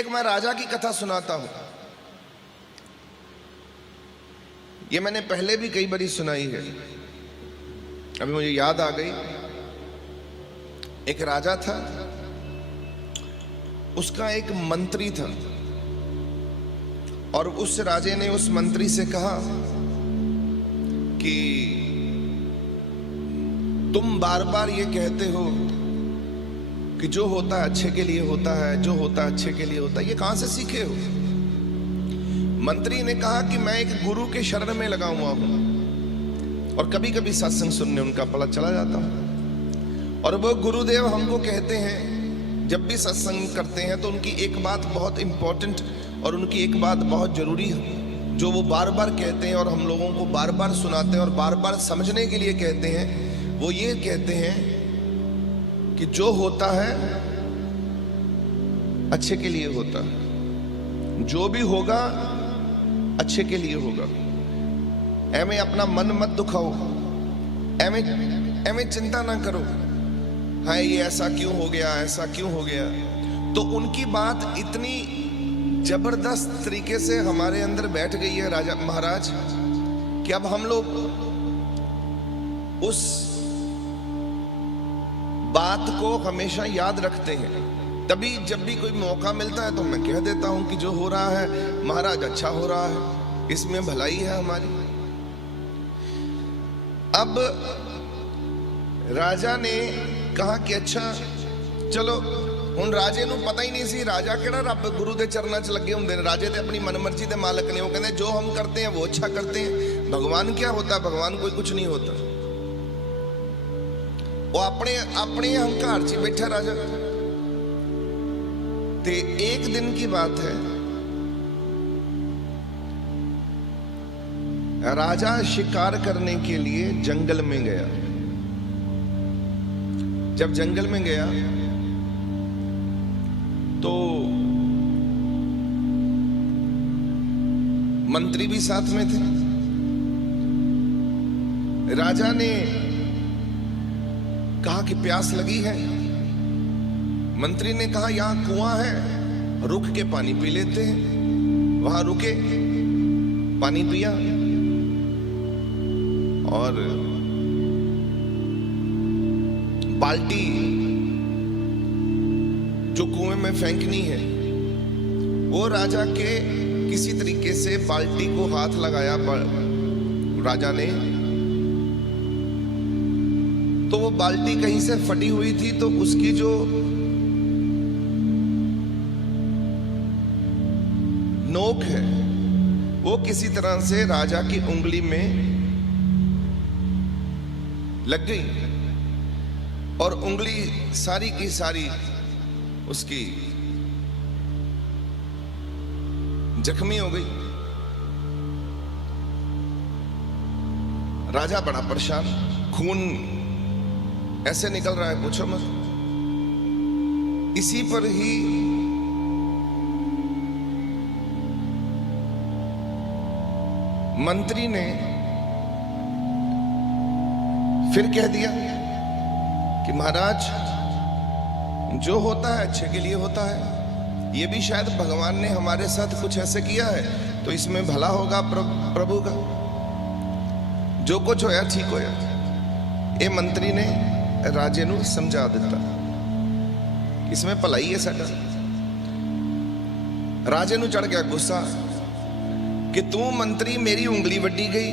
एक मैं राजा की कथा सुनाता हूं। ये मैंने पहले भी कई बारी सुनाई है, अभी मुझे याद आ गई। एक राजा था, उसका एक मंत्री था, और उस राजे ने उस मंत्री से कहा कि तुम बार बार ये कहते हो कि जो होता है अच्छे के लिए होता है, जो होता है अच्छे के लिए होता है, ये कहां से सीखे हो? मंत्री ने कहा कि मैं एक गुरु के शरण में लगा हुआ हूं और कभी कभी सत्संग सुनने उनका पता चला जाता हूं, और वो गुरुदेव हमको कहते हैं जब भी सत्संग करते हैं तो उनकी एक बात बहुत इंपॉर्टेंट और उनकी एक बात बहुत जरूरी है जो वो बार बार कहते हैं और हम लोगों को बार बार सुनाते हैं और बार बार समझने के लिए कहते हैं। वो ये कहते हैं कि जो होता है अच्छे के लिए होता है, जो भी होगा अच्छे के लिए होगा। एमें अपना मन मत दुखाओ, एमें चिंता ना करो, हाय ये ऐसा क्यों हो गया, ऐसा क्यों हो गया। तो उनकी बात इतनी जबरदस्त तरीके से हमारे अंदर बैठ गई है राजा महाराज कि अब हम लोग उस बात को हमेशा याद रखते हैं। तभी जब भी कोई मौका मिलता है तो मैं कह देता हूं कि जो हो रहा है महाराज अच्छा हो रहा है, इसमें भलाई है हमारी। अब राजा ने कहा कि अच्छा चलो, ਹੁਣ राजे ਨੂੰ पता ही नहीं सी राजा केड़ा रब गुरु के चरणों च लगे होंगे। राजे तो अपनी मनमर्जी के मालक ने, वो कहते जो हम करते हैं वो अच्छा करते हैं। भगवान क्या होता है? भगवान कोई कुछ नहीं होता, वो अपने अपने अहंकार च बैठा राजा। ते एक दिन की बात है, राजा शिकार करने के लिए जंगल में गया। जब जंगल में गया तो मंत्री भी साथ में थे। राजा ने कहा कि प्यास लगी है। मंत्री ने कहा यहां कुआं है, रुक के पानी पी लेते हैं। वहां रुके, पानी पिया और बाल्टी जो कुएं में फेंकनी है, वो राजा के किसी तरीके से बाल्टी को हाथ लगाया राजा ने, तो वो बाल्टी कहीं से फटी हुई थी, तो उसकी जो नोक है वो किसी तरह से राजा की उंगली में लग गई और उंगली सारी की सारी उसकी जख्मी हो गई। राजा बड़ा परेशान, खून ऐसे निकल रहा है पूछो मत। इसी पर ही मंत्री ने फिर कह दिया कि महाराज जो होता है अच्छे के लिए होता है। ये भी शायद भगवान ने हमारे साथ कुछ ऐसे किया है तो इसमें भला होगा प्रभु का। जो कुछ होया ठीक होया। ये मंत्री ने राजे नू समझा दिता, इसमें भलाई है साडा। राजे नू चढ़ गया गुस्सा कि तू मंत्री मेरी उंगली वड्डी गई,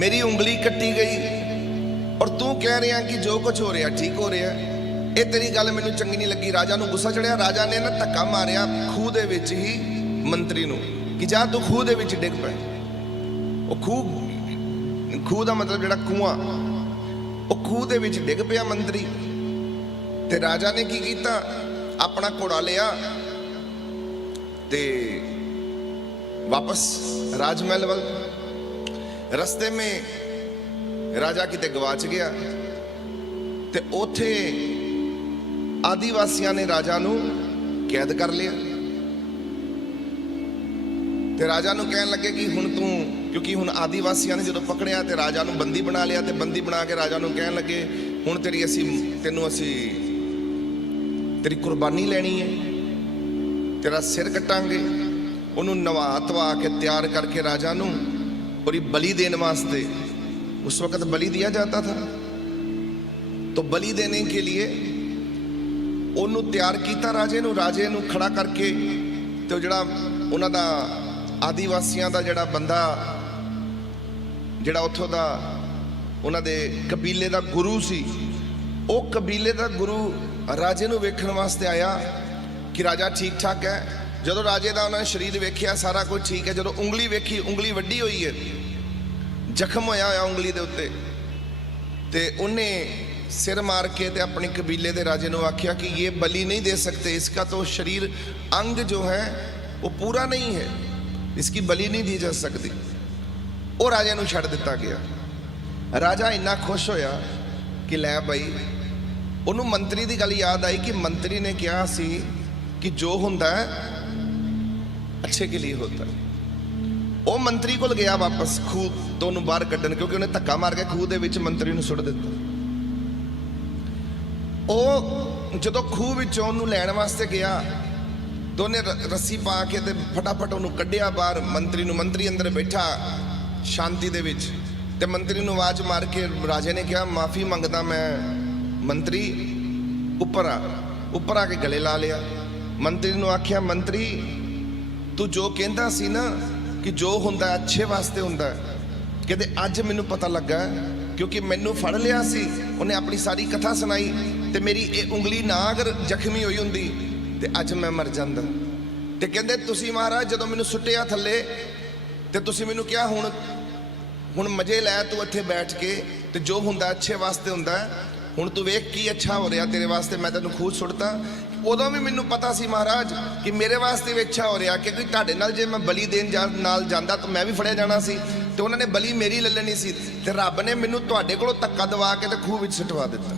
मेरी उंगली कट्टी गई, और तू कह रहा कि जो कुछ हो रहा ठीक हो रहा है। ये तेरी गल मैनू चंगी नहीं लगी। राजा नू गुस्सा चढ़िया। राजा ने ना धक्का मारिया खूह दे विच ही मंत्री नू कि जा तू खूह दे विच डिग पै। वो खूह दा मतलब जिहड़ा कुआं, वो खूह दे विच डिग पिया मंत्री। ते राजा ने की कीता, अपना घोड़ा लिया ते वापस राजमहल वाल। रस्ते में राजा किते गवाच गया ते ओथे आदिवासियों ने राजा नू कैद कर लिया। ते राजा नू कहन लगे कि हुण तू, क्योंकि हुण आदिवासियों ने जो पकड़िया ते राजा नू बंदी बना लिया, ते बंदी बना के राजा नू कहन लगे हुण तेरी तेनू असी तेरी कुर्बानी लेनी है। तेरा सिर कटांगे। उन्होंने नवा धवा के तैयार करके राजा नू पूरी बलि देने वास्ते, उस वक्त बलि दिया जाता था, तो बलि देने के लिए उन्होंने तैयार किया राजे नू। राजे नू खड़ा करके तो जड़ा उन्हां दा आदिवासियों का जड़ा बंदा जड़ा उत्थों दा उन्हां दे कबीले का गुरु सी, वो कबीले का गुरु राजे नू वेखण वास्ते आया कि राजा ठीक ठाक है। जदों राजे का उन्होंने शरीर वेख्या सारा कुछ ठीक है, जदों उंगली वेखी उंगली वड्डी हुई है, जख्म होया होया उंगली दे उत्ते, ते उन्हें सिर मार के ते अपने कबीले के राजे नू आख्या कि ये बलि नहीं दे सकते, इसका तो शरीर अंग जो है वो पूरा नहीं है, इसकी बलि नहीं दी जा सकती। वो राजे नू छड़ दिता गया। राजा इन्ना खुश होया कि लै बई, उन्होंने मंत्री की गल याद आई कि मंत्री ने कहा सी कि जो होंदा है अच्छे के लिए होता है। वो मंत्री को गया वापस खूह तो उन्होंने बाहर कड्डन, क्योंकि उन्हें धक्का मार के खूह दे विच मंत्री नूं सुट दिता। वो जदों खूह विचों उन्होंने लैण वास्ते गया तो उन्हें रस्सी पा के ते फटाफट उन्होंने कड्ढिया बाहर मंत्री नूं। मंत्री अंदर बैठा शांति दे विच, ते मंत्री नूं आवाज मार के राजे ने कहा माफ़ी मंगदा मैं मंत्री, ऊपर आके गले ला लिया। मंत्री नूं आख्या मंत्री तू जो कहंदा सी ना कि जो हुंदा अच्छे वास्ते हुंदा, कहते अज मैनूं पता लगा, क्योंकि मैनूं फड़ लिया सी, उन्हें अपनी सारी कथा सुनाई, ते मेरी ये उंगली ना अगर जख्मी हुई हुंदी ते अज मैं मर जांदा। ते कहंदे तुसीं महाराज जदों मैनूं सुट्टिया थल्ले ते तुसीं मैनूं कहा हुण मजे लै तू इत्थे बैठ के, ते जो हुंदा अच्छे वास्ते हुंदा, हुण तू वेख की अच्छा हो रहा तेरे वास्ते, मैं तेनों खूह सुट्टता। उदों भी मैनूं पता सी महाराज कि मेरे वास्ते भी अच्छा हो रहा, क्योंकि तुहाडे नाल जे मैं बलि देन नाल जांदा तो मैं भी फड़िया जाना सी, ते उन्होंने बलि मेरी ले लेनी सी, ते रब ने मैनूं तुहाडे कोलों धक्का दवा के ते खूह विच सुटवा दिता।